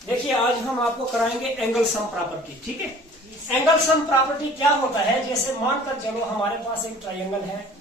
देखिए आज हम आपको कराएंगे एंगल सम प्रॉपर्टी। ठीक है, एंगल सम प्रॉपर्टी क्या होता है, जैसे मानकर चलो हमारे पास एक ट्रायंगल है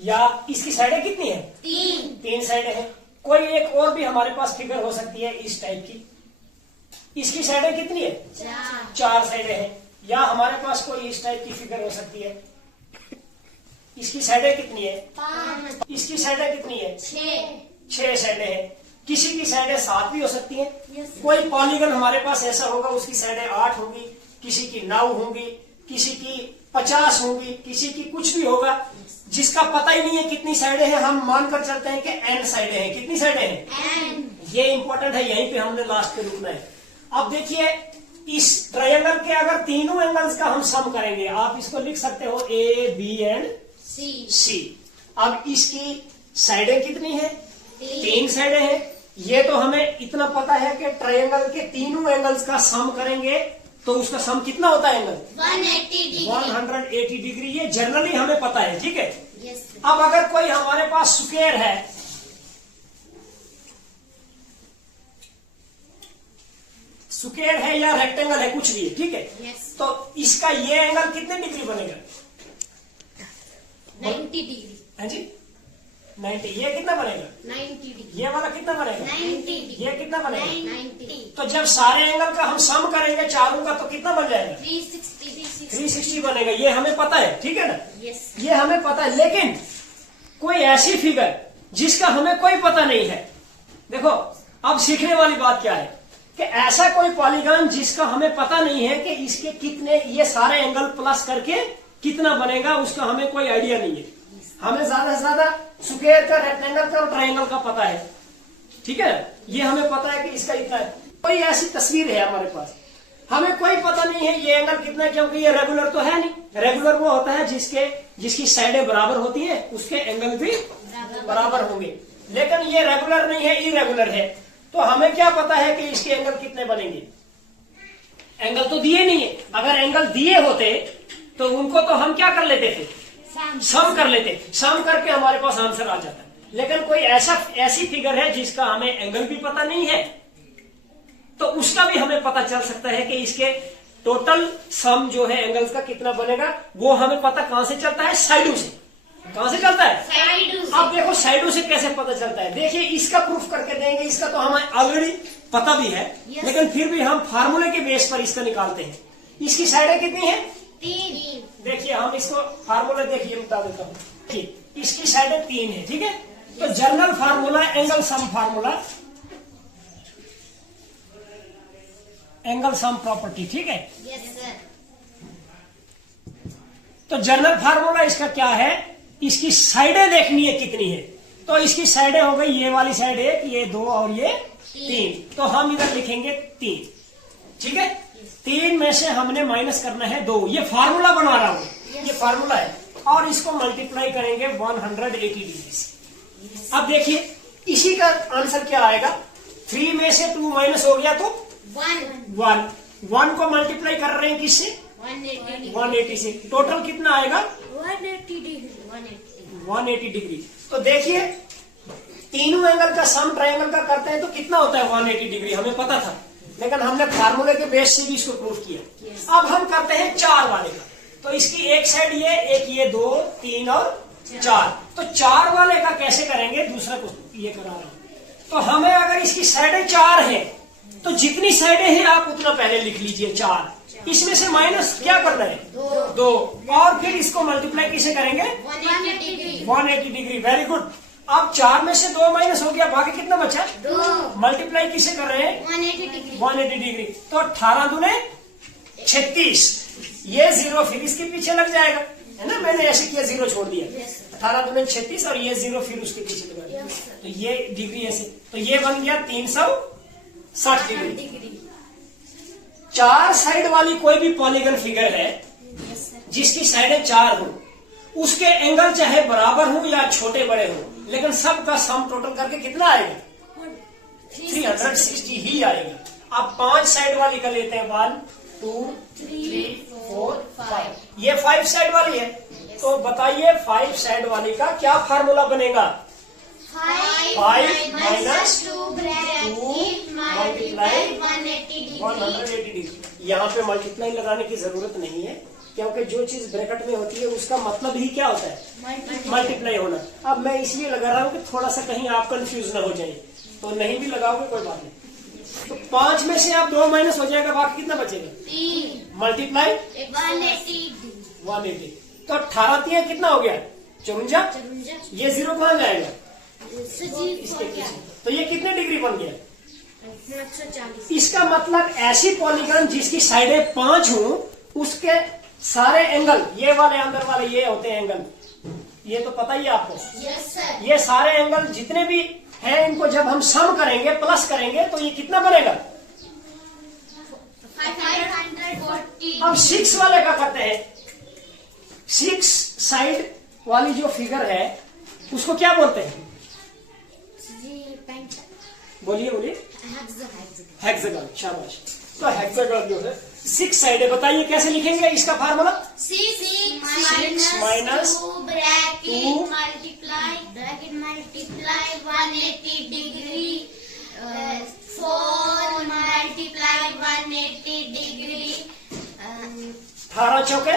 या इसकी साइडें कितनी है, तीन साइडें हैं। कोई एक और भी हमारे पास फिगर हो सकती है इस टाइप की, इसकी साइडें कितनी है, चार साइडें हैं। या हमारे पास कोई इस टाइप की फिगर हो सकती है, इसकी साइडें कितनी है, 5। इसकी साइडें कितनी है, 6 साइडें हैं। किसी की साइडें 7 भी हो सकती हैं। कोई पॉलीगन हमारे पास ऐसा होगा उसकी साइडें 8 होंगी, किसी की 9 होंगी, किसी की 50 होंगी, किसी की कुछ भी होगा, जिसका पता ही नहीं है कितनी साइडें हैं। हम मानकर चलते हैं कि n साइडें हैं। कितनी साइडें हैं, ये इंपॉर्टेंट है, यहीं पे हमने लास्ट पे रुकना है। अब देखिए इस ट्रायंगल के अगर तीनों एंगल्स का हम सम करेंगे, आप इसको लिख सकते हो ए बी एंड सी। अब इसकी साइडें कितनी है, 3 साइडें हैं। ये तो हमें इतना पता है कि ट्रायंगल के तीनों एंगल्स का सम करेंगे तो उसका सम कितना होता है, एंगल 180 डिग्री। ये जनरली हमें पता है। ठीक है, अब अगर कोई हमारे पास स्क्वायर है, स्क्वायर है या रेक्टेंगल है, कुछ भी है, ठीक है, तो इसका ये एंगल कितने डिग्री बनेगा, 90 डिग्री। हाँ जी, 90। ये कितना बनेगा, 90 डिग्री। ये वाला कितना बनेगा, 90 डिग्री। ये कितना बनेगा, 90। तो जब सारे एंगल का हम सम करेंगे चारों का तो कितना बन जाएगा, 360 बनेगा। ये हमें पता है, ठीक है ना, ये हमें पता है। लेकिन कोई ऐसी फिगर जिसका हमें कोई पता नहीं है, देखो अब सीखने वाली बात क्या है कि ऐसा कोई पॉलीगन जिसका हमें पता नहीं है कि इसके कितने, ये सारे एंगल प्लस करके कितना बनेगा, उसका हमें कोई आइडिया नहीं है। हमें ज्यादा से ज्यादा स्क्वायर का, रेक्टेंगल का और ट्रायंगल का पता है, ठीक है, ये हमें पता है कि इसका इतना है। कोई ऐसी तस्वीर है हमारे पास, हमें कोई पता नहीं है ये एंगल कितना है, क्योंकि ये रेगुलर तो है नहीं। रेगुलर वो होता है जिसकी साइडें बराबर होती है, उसके एंगल भी बराबर होंगे। लेकिन ये रेगुलर नहीं है, इरेगुलर है, तो हमें क्या पता है कि इसके एंगल कितने बनेंगे। एंगल तो दिए नहीं है, अगर एंगल दिए होते तो उनको तो हम क्या कर लेते थे, सम कर लेते, सम करके हमारे पास आंसर आ जाता है। लेकिन कोई ऐसी फिगर है जिसका हमें एंगल भी पता नहीं है, तो उसका भी हमें पता चल सकता है कि इसके टोटल सम जो है एंगल्स का कितना बनेगा। वो हमें पता कहां से चलता है, साइडों से। कहां से चलता है, साइडों से। अब देखो साइडों से कैसे पता चलता है, देखिए इसका प्रूफ करके देंगे। इसका तो हमें ऑलरेडी पता भी है, लेकिन फिर भी हम फार्मूले के बेस पर इसका निकालते हैं। इसकी साइडें कितनी है, 3। देखिए हम इसको फार्मूला देखिए बता देता हूँ। ठीक, इसकी साइडें 3 है, ठीक है। तो general formula angle sum formula, angle sum property, ठीक है। तो जनरल फार्मूला इसका क्या है, इसकी साइडें देखनी है कितनी है। तो इसकी साइडें हो गई, ये वाली साइड 1, ये 2 और ये 3। तो हम इधर लिखेंगे 3, ठीक है। 3 में से हमने माइनस करना है 2। ये फार्मूला बना रहा हूं, ये फार्मूला है, और इसको मल्टीप्लाई करेंगे 180 डिग्री से। अब देखिए इसी का आंसर क्या आएगा, 3 में से 2 माइनस हो गया तो 1 को मल्टीप्लाई कर रहे हैं किससे, 180 से। टोटल कितना आएगा, 180 डिग्री। तो देखिए तीनों एंगल का सम ट्रायंगल का करते हैं तो कितना होता है, 180 डिग्री। हमें पता था, लेकिन हमने फार्मूले के बेस से भी इसको प्रूफ किया। अब हम करते हैं 4 वाले का। तो इसकी एक साइड ये, एक ये, 2, 3 और 4। तो 4 वाले का कैसे करेंगे, दूसरा को ये करा रहा हूं। तो हमें अगर इसकी साइडें 4 है तो जितनी साइडें हैं आप उतना पहले लिख लीजिए, 4। इसमें से माइनस क्या करना है, 2, और फिर इसको मल्टीप्लाई किसे करेंगे, 180 डिग्री। Very good. अब 4 में से 2 माइनस हो गया, बाकी कितना बचा, 2। मल्टीप्लाई किसे कर रहे हैं, 180 डिग्री। तो 18 दूने 36। ये 0 फिर इसके पीछे लग जाएगा, है ना, मैंने ऐसे किया, 0 छोड़ दिया। 18 दूने 36 और ये 0 फिर उसके पीछे लगा दिया। तो ये डिग्री ऐसे, तो ये बन गया 360 डिग्री। 4 साइड वाली कोई भी पॉलीगन फिगर है जिसकी साइडें 4 हो, उसके एंगल चाहे बराबर हो या छोटे बड़े हो, लेकिन सबका सम टोटल करके कितना आएगा, 360 ही आएगा। अब 5 साइड वाली का लेते हैं, 1 2 3 4 5। ये 5 साइड वाली है, तो बताइए 5 साइड वाली का क्या फार्मूला बनेगा, 5 माइनस 2 मल्टीप्लाई 180 डिग्री। यहाँ पे मल्टीप्लाई लगाने की जरूरत नहीं है, क्योंकि जो चीज ब्रैकेट में होती है उसका मतलब ही क्या होता है, मल्टीप्लाई होना। अब मैं इसलिए लगा रहा हूँ कि थोड़ा सा कहीं आप कंफ्यूज ना हो जाए, तो नहीं भी लगाओगे कोई बात नहीं। तो 5 में से आप 2 माइनस हो जाएगा, बाकी कितना बचेगा, 3 मल्टीप्लाई 180। तो 18 3 कितना हो गया, 54। ये 0 कहाँ जाएगा, इसके पीछे। तो ये कितने डिग्री बन गया, 140। इसका मतलब ऐसी पॉलीगन जिसकी साइडें 5 हों, उसके सारे एंगल, ये वाले अंदर वाले ये होते हैं एंगल, ये तो पता ही है आपको। Yes sir. ये सारे एंगल जितने भी हैं, इनको जब हम सम करेंगे, प्लस करेंगे, तो ये कितना बनेगा, 540। अब 6 वाले का करते हैं। 6 साइड वाली जो फिगर है उसको क्या बोलते हैं, बोलिए बोलिए, हेक्सागन। शाबाश। तो हेक्सागन जो है 6 साइड है, बताइए कैसे लिखेंगे इसका formula, 6 minus 2 bracket multiply 180 degree 4 multiply 180 degree 18 चौके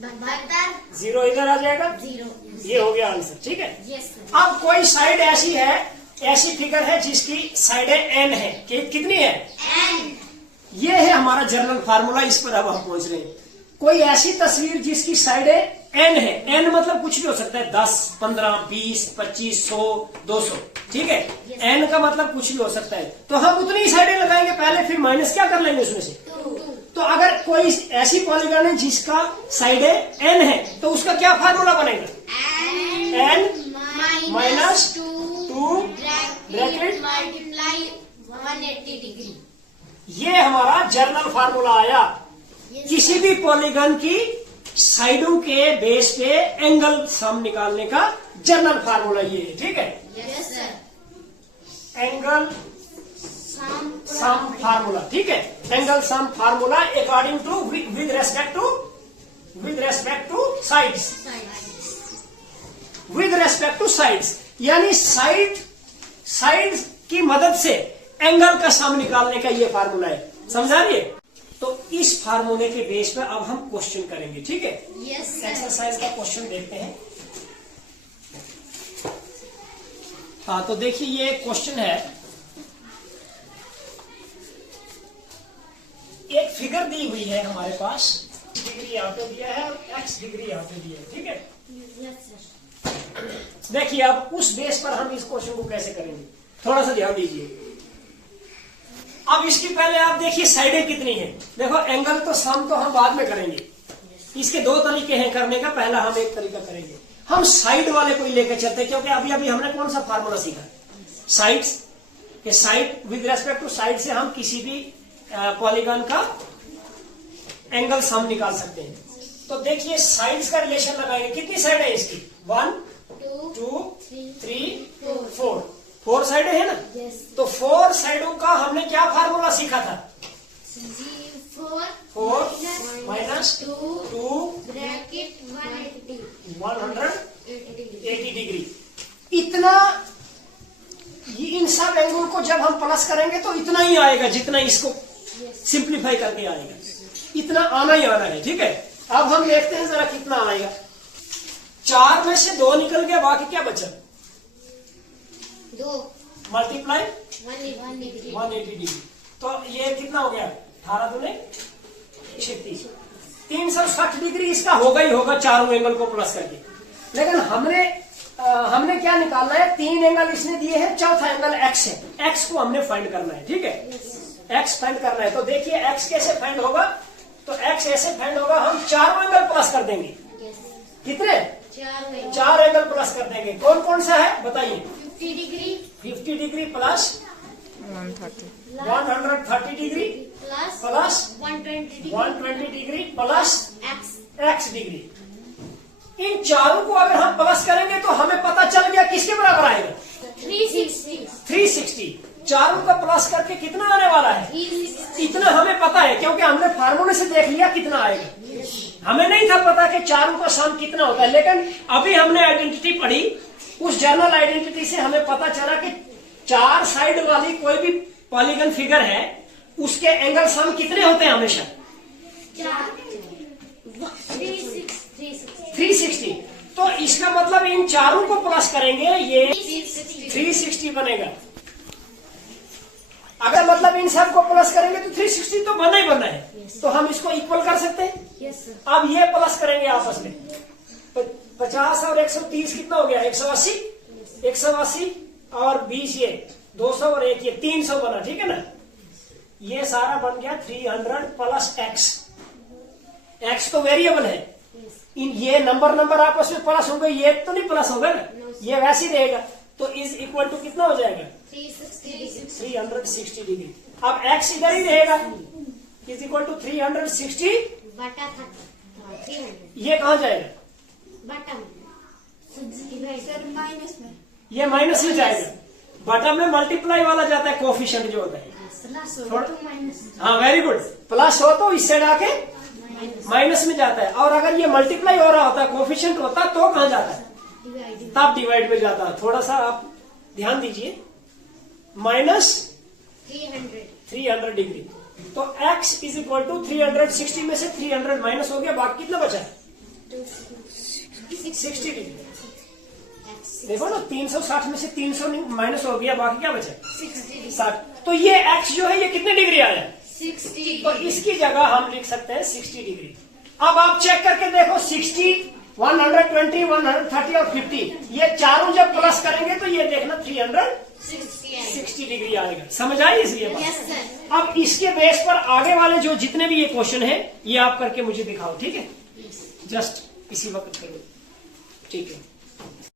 72, 0 इधर आ जाएगा 0। ये हो गया आंसर, ठीक है। अब कोई साइड ऐसी है, ऐसी फिगर है जिसकी साइडें n है, कितनी है, n। ये है हमारा जनरल फार्मूला, इस पर अब हम पहुंच रहे हैं। कोई ऐसी तस्वीर जिसकी साइडें n है, n मतलब कुछ भी हो सकता है, 10 15 20 25 100 200, ठीक है। n का मतलब कुछ भी हो सकता है, तो हम उतनी ही साइडें लगाएंगे पहले, फिर माइनस क्या कर लेंगे उसमें से। तो अगर कोई ऐसी पॉलीगन है जिसका साइडें n है, तो उसका क्या फार्मूला बनेगा, n minus 2 bracket multiply 180 degree. ये हमारा जर्नल फार्मूला आया। किसी भी पॉलीगन की साइडों के बेस पे एंगल सम निकालने का जर्नल फार्मूला ये है, ठीक है। Yes sir. Angle sum formula, ठीक है। Angle sum formula according to with respect to sides, with respect to sides, यानी साइड की मदद से एंगल का सम निकालने का ये फार्मूला है, समझा रही है। तो इस फार्मूले के बेस पे अब हम क्वेश्चन करेंगे, ठीक है। Yes sir. एक्सरसाइज का क्वेश्चन देखते हैं। हाँ, तो देखिए ये क्वेश्चन है, एक फिगर दी हुई है हमारे पास, डिग्री यहाँ पे दिया है और x डिग्री यहाँ पे दिया है, ठीक है। Yes sir. देखिए अब उस बेस पर हम इस क्वेश्चन को कैसे करेंगे, थोड़ा सा ध्यान दीजिए। अब इसकी पहले आप देखिए साइडें कितनी हैं। देखो एंगल तो सम तो हम बाद में करेंगे, इसके 2 तरीके हैं करने का। पहला हम एक तरीका करेंगे, हम साइड वाले को ही लेकर चलते हैं, क्योंकि अभी हमने कौन सा फार्मूला सीखा, साइड्स के। Side with respect to side से हम किसी भी पॉलीगन का एंगल सम निकाल सकते हैं। तो देखिए साइड्स का रिलेशन लगाएंगे। कितनी साइड है इसकी, 1 2 3 4 साइडें है ना। तो 4 साइडों का हमने क्या फार्मूला सीखा था, 4 माइनस 2 ब्रैकेट 180 डिग्री। इतना इन सब एंगल को जब हम प्लस करेंगे तो इतना ही आएगा, जितना इसको सिंप्लीफाई करके आएगा, इतना आना ही आना है, ठीक है। अब हम देखते हैं जरा कितना आएगा। 4 में से 2 निकल गया, बाकी क्या बचा, 2 मल्टीप्लाई 180 डिग्री। तो ये कितना हो गया, 18 दूने 36, 360 डिग्री इसका होगा ही होगा चारों एंगल को प्लस करके। लेकिन हमने क्या निकालना है, 3 एंगल इसने दिए हैं, चौथा एंगल x है, x को हमने फाइंड करना है, ठीक है। x फाइंड करना है, तो देखिए x कैसे फाइंड होगा, तो x ऐसे फाइंड होगा, हम चारों एंगल प्लस कर देंगे। कितने, 4 एंगल प्लस कर देंगे। कौन कौन सा है बताइए, 50 degree plus 130 degree plus 120 degree plus x degree. इन चारों को अगर हम प्लस करेंगे तो हमें पता चल गया किसके बराबर आएगा, 360। चारों का प्लस करके कितना आने वाला है, इतना हमें पता है, क्योंकि हमने फार्मूले से देख लिया कितना आएगा। हमें नहीं था पता कि चारों का सम कितना होता है, लेकिन अभी हमने आइडेंटिटी पढ़ी, उस जर्नल आइडेंटिटी से हमें पता चला कि 4 साइड वाली कोई भी पॉलीगन फिगर है उसके एंगल सम कितने होते हैं हमेशा? 360। तो इसका मतलब इन चारों को प्लस करेंगे ये 360 बनेगा। अगर मतलब इन सब को प्लस करेंगे तो 360 तो बना ही बना है। तो हम इसको इक्वल कर सकते हैं। अब ये प्लस करेंगे आपस में, 50 और 130 कितना हो गया? 180। 180 और 20 ये 200 और 1 ये 300 बना, ठीक है ना। ये सारा बन गया 300 प्लस एक्स। एक्स तो वेरिएबल है, इन ये नंबर आपस में प्लस होंगे, ये तो नहीं प्लस होगा ना, ये वैसे ही रहेगा। तो इज इक्वल टू कितना हो जाएगा? 360 डिग्री। अब एक्स इधर ही रहेगा, इज इक्वल टू 360 बटा 300। ये कहाँ जाएगा? सर माइनस में, ये माइनस में जाएगा। बटन में मल्टीप्लाई वाला जाता है, कोफिशिएंट जो होता है। हाँ वेरी गुड। प्लस हो तो इस साइड आके माइनस में जाता है, और अगर ये मल्टीप्लाई हो रहा होता है, कोफिशिएंट होता तो कहाँ जाता है? तब डिवाइड में जाता है। थोड़ा सा आप ध्यान दीजिए, माइनस 300 डिग्री। तो x इज इक्वल टू 360 में से 300 माइनस हो गया, बाकी कितना बचा? 60 डिग्री। देखो ना, 360 में से 300 माइनस हो गया, बाकी क्या बचा? 60। तो ये x जो है ये कितने डिग्री आया? 60। तो इसकी जगह हम लिख सकते हैं 60 डिग्री। अब आप चेक करके देखो, 60, 120, 130 और 50, ये चारों जब प्लस करेंगे तो ये देखना 360 डिग्री आएगा। समझ आई इसलिए बात? Yes sir. अब इसके बेस पर आगे वाले जो जितने भी ये क्वेश्चन है ये आप करके मुझे दिखाओ, ठीक है? जस्ट इसी वक्त करो, ठीक है।